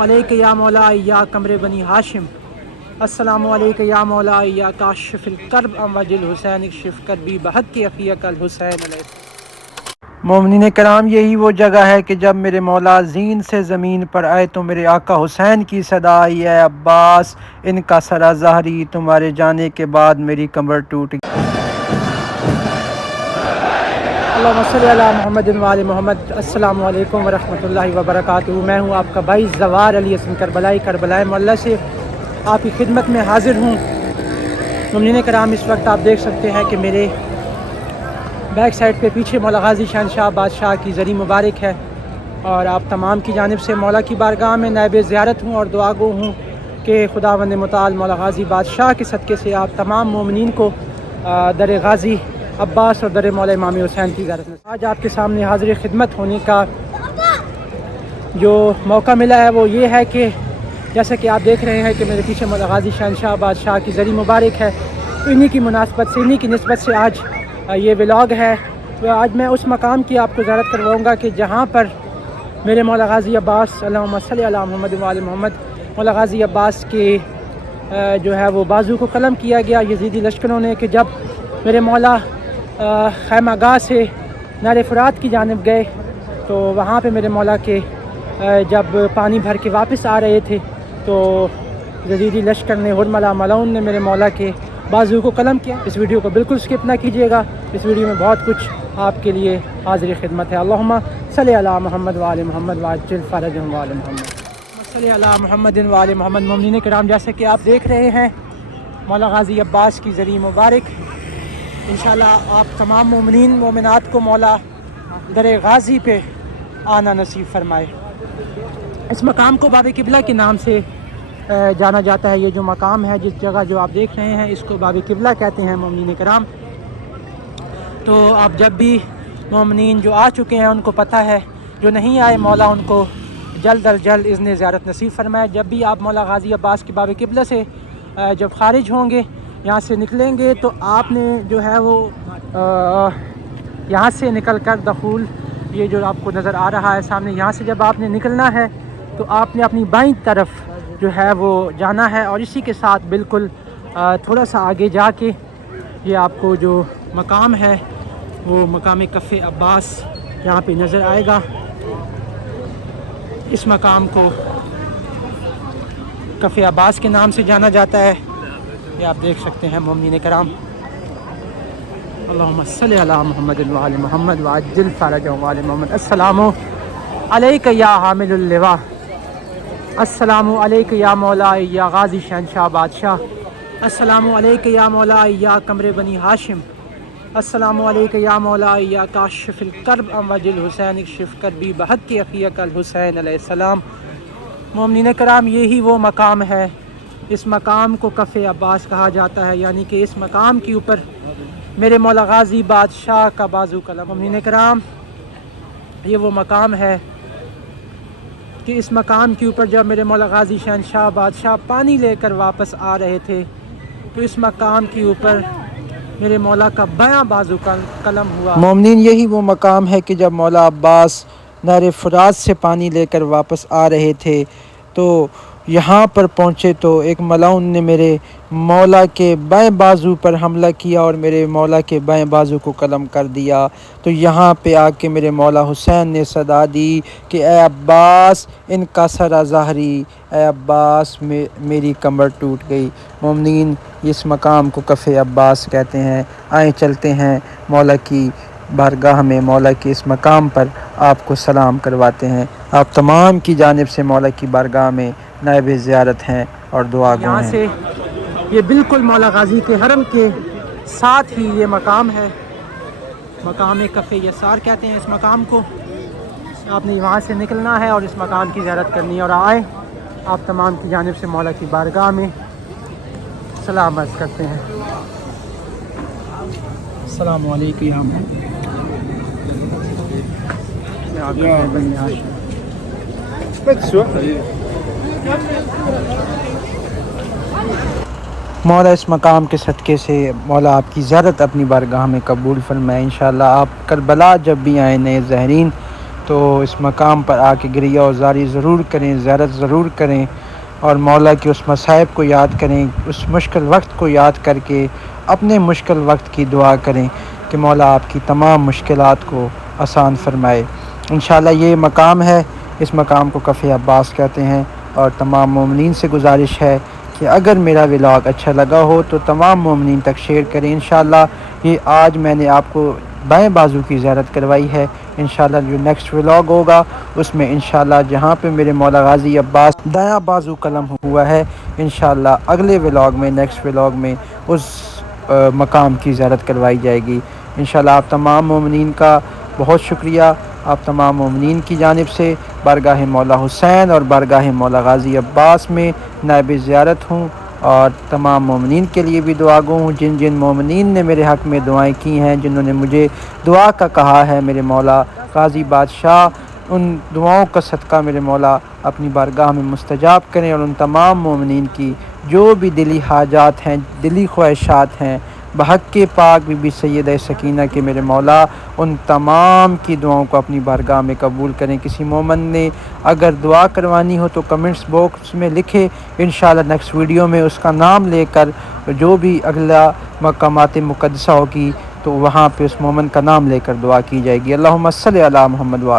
अस्सलामुअलैका या मौला या कमरे बनी हाशिम, अस्सलामुअलैका या मौला या काशिफिल कर्ब अमवजिल हुसैन शिफ करबी बहक के अखियक अल हुसैन अलैहि। मोमिनीन कराम, यही वो जगह है कि जब मेरे मौला ज़ीन से ज़मीन पर आए तो मेरे आका हुसैन की सदा आई है, अब्बास इनका सरा ज़हरी, तुम्हारे जाने के बाद मेरी कमर टूट गई। अल्लाहुम्मा सल्ली अला मुहम्मदिन व आले मोहम्मद। अस्सलामु अलैकुम व रहमतुल्लाहि व बरकातुहू। मैं हूँ आपका भाई ज़वार अली हसन करबलाई, करबलाई मोहल्ला से आपकी खिदमत में हाज़िर हूँ। मोमिनीन कराम, इस वक्त आप देख सकते हैं कि मेरे बैक साइड पे पीछे मौला गाज़ी शहनशाह बादशाह की ज़री मुबारक है और आप तमाम की जानिब से मौला की बारगाह में नायब ज़ियारत हूँ और दुआ गो हूँ कि खुदावंद मुताल मौला गाज़ी बादशाह के सदक़े से आप तमाम मोमिनीन को दर गाज़ी अब्बास और दर मौला इमाम हुसैन की ज़ियारत में आज आपके सामने हाज़िर खिदमत होने का जो मौका मिला है वो ये है कि जैसा कि आप देख रहे हैं कि मेरे पीछे मौला गाज़ी शहनशाह बादशाह की ज़री मुबारक है, तो इन्हीं की मुनासबत से, इन्हीं की निस्बत से आज ये व्लॉग है। तो आज मैं उस मकाम की आपको ज़ियारत करवाऊँगा कि जहाँ पर मेरे मौला गाज़ी अब्बास अल्लाहुम्मा सल्ली अला मुहम्मद व आले मोहम्मद, मौला गाज़ी अब्बास के जो है वो बाजू को कलम किया गया यजीदी लश्करों ने कि जब मेरे मौला खैमागाह से नारे फ़ुरात की जानिब गए तो वहाँ पे मेरे मौला के जब पानी भर के वापस आ रहे थे तो यजीदी लश्कर ने हुरमला मलाउन ने मेरे मौला के बाजू को कलम किया। इस वीडियो को बिल्कुल स्किप ना कीजिएगा, इस वीडियो में बहुत कुछ आपके लिए हाज़िर खिदमत है। अल्लाहुम्मा सल्ली अला मुहम्मद व आले मोहम्मद व अज्जिल फ़रजहुम व आले मोहम्मद सल्ली अला मुहम्मदिन व आले मोहम्मद। मोमिनीन किराम, जैसे कि आप देख रहे हैं मौला गाज़ी अब्बास की ज़री मुबारक, इंशाअल्लाह आप तमाम मोमिनीन मोमिनात को मौला दर गाज़ी पे आना नसीब फरमाए। इस मकाम को बाब किबला के नाम से जाना जाता है। ये जो मकाम है, जिस जगह जो आप देख रहे हैं, इसको बाब किबला कहते हैं मोमिनीन कराम। तो आप जब भी मोमिनीन जो आ चुके हैं उनको पता है, जो नहीं आए मौला उनको जल्द अज जल्द इज़्न ज़ियारत नसीब फरमाए। जब भी आप मौला गाज़ी अब्बास के बाब किबला से जब ख़ारिज होंगे, यहाँ से निकलेंगे, तो आपने जो है वो यहाँ से निकल कर दखूल, ये जो आपको नज़र आ रहा है सामने, यहाँ से जब आपने निकलना है तो आपने अपनी बाईं तरफ जो है वो जाना है और इसी के साथ बिल्कुल थोड़ा सा आगे जाके ये आपको जो मकाम है वो मकाम कफ़े अब्बास यहाँ पे नज़र आएगा। इस मकाम को कफ़े अब्बास के नाम से जाना जाता है। ये आप देख सकते हैं मोमिनीन कराम। अल्लाहुम्मा सल्ली अला मुहम्मद व आले मोहम्मद व अज्जिल फ़रजहुम व आले मोहम्मद। अस्सलामु अलैका या हामिलुल लिवा, अस्सलामु अलैका या मौला या गाज़ी शहनशाह बादशाह, अस्सलामु अलैका या मौला या कमरे बनी हाशिम, अस्सलामु अलैका या मौला या काशिफिल कर्ब अमवजिल हुसैन शिफ करबी बहक के अखियक अल हुसैन अलैहिस्सलाम। मोमिनीन कराम, यही वो मकाम है, इस मकाम को कफ़े अब्बास कहा जाता है, यानी कि इस मकाम के ऊपर मेरे मौला गाज़ी बादशाह का बाजू कलम। मोमिनीन कराम, ये वो मकाम है कि इस मकाम के ऊपर जब मेरे मौला गाज़ी शहनशाह बादशाह पानी लेकर वापस आ रहे थे तो इस मकाम के ऊपर मेरे मौला का बायां बाजू का कलम हुआ। मोमिनीन, यही वो मकाम है कि जब मौला अब्बास नारे फ़ुरात से पानी लेकर वापस आ रहे थे तो यहाँ पर पहुँचे तो एक मलाउन ने मेरे मौला के बाएं बाजू पर हमला किया और मेरे मौला के बाएं बाजू को कलम कर दिया। तो यहाँ पे आके मेरे मौला हुसैन ने सदा दी कि ए अब्बास इनका सरा ज़हरी, ए अब्बास मेरी कमर टूट गई। मोमिनीन, इस मकाम को कफ़े अब्बास कहते हैं। आए चलते हैं मौला की बारगाह में, मौला के इस मकाम पर आपको सलाम करवाते हैं। आप तमाम की जानिब से मौला की बारगाह में नायब ज़ियारत हैं और दुआ गो हैं। यहाँ से ये बिल्कुल मौला गाज़ी के हरम के साथ ही ये मकाम है, मकाम कफ़े यसार कहते हैं इस मकाम को। आपने वहाँ से निकलना है और इस मकाम की ज़ियारत करनी है और आए आप तमाम की जानिब से मौला की बारगाह में सलाम अर्ज़ करते हैं। अस्सलामु अलैकुम। मौला इस मकाम के सदक़े से मौला आपकी ज़ियारत अपनी बारगाह में कबूल फरमाए। इंशाअल्लाह आप करबला जब भी आए नए ज़ाहिरीन تو اس مقام پر آ کے گریہ وزاری ضرور کریں، زیارت ضرور کریں، اور مولا کے اس مصائب کو یاد کریں، اس مشکل وقت کو یاد کر کے اپنے مشکل وقت کی دعا کریں کہ مولا آپ کی تمام مشکلات کو آسان فرمائے۔ انشاءاللہ یہ مقام ہے، اس مقام کو کف عباس کہتے ہیں، اور تمام مومنین سے گزارش ہے کہ اگر میرا ولاگ اچھا لگا ہو تو تمام مومنین تک شیئر کریں۔ انشاءاللہ یہ آج میں نے آپ کو بائیں بازو کی زیارت کروائی ہے، انشاءاللہ جو نیکسٹ ولاگ ہوگا اس میں انشاءاللہ جہاں پہ میرے مولا غازی عباس دایاں بازو قلم ہوا ہے، انشاءاللہ اگلے ولاگ میں، نیکسٹ ولاگ میں اس مقام کی زیارت کروائی جائے گی۔ انشاءاللہ آپ تمام مومنین کا بہت شکریہ، آپ تمام مومنین کی جانب سے بارگاہ مولا حسین اور بارگاہ مولا غازی عباس میں نائب زیارت ہوں، اور تمام مومنین کے لیے بھی دعا گو ہوں۔ جن جن مومنین نے میرے حق میں دعائیں کی ہیں، جنہوں نے مجھے دعا کا کہا ہے، میرے مولا غازی بادشاہ ان دعاؤں کا صدقہ میرے مولا اپنی بارگاہ میں مستجاب کریں، اور ان تمام مومنین کی جو بھی دلی حاجات ہیں، دلی خواہشات ہیں، بحق پاک بی بی سیدہ سکینہ کے میرے مولا ان تمام کی دعاؤں کو اپنی بارگاہ میں قبول کریں۔ کسی مومن نے اگر دعا کروانی ہو تو کمنٹس باکس میں لکھے، انشاءاللہ نیکسٹ ویڈیو میں اس کا نام لے کر جو بھی اگلا مقامات مقدسہ ہوگی تو وہاں پہ اس مومن کا نام لے کر دعا کی جائے گی۔ اللہم صلی علی محمد وآلہ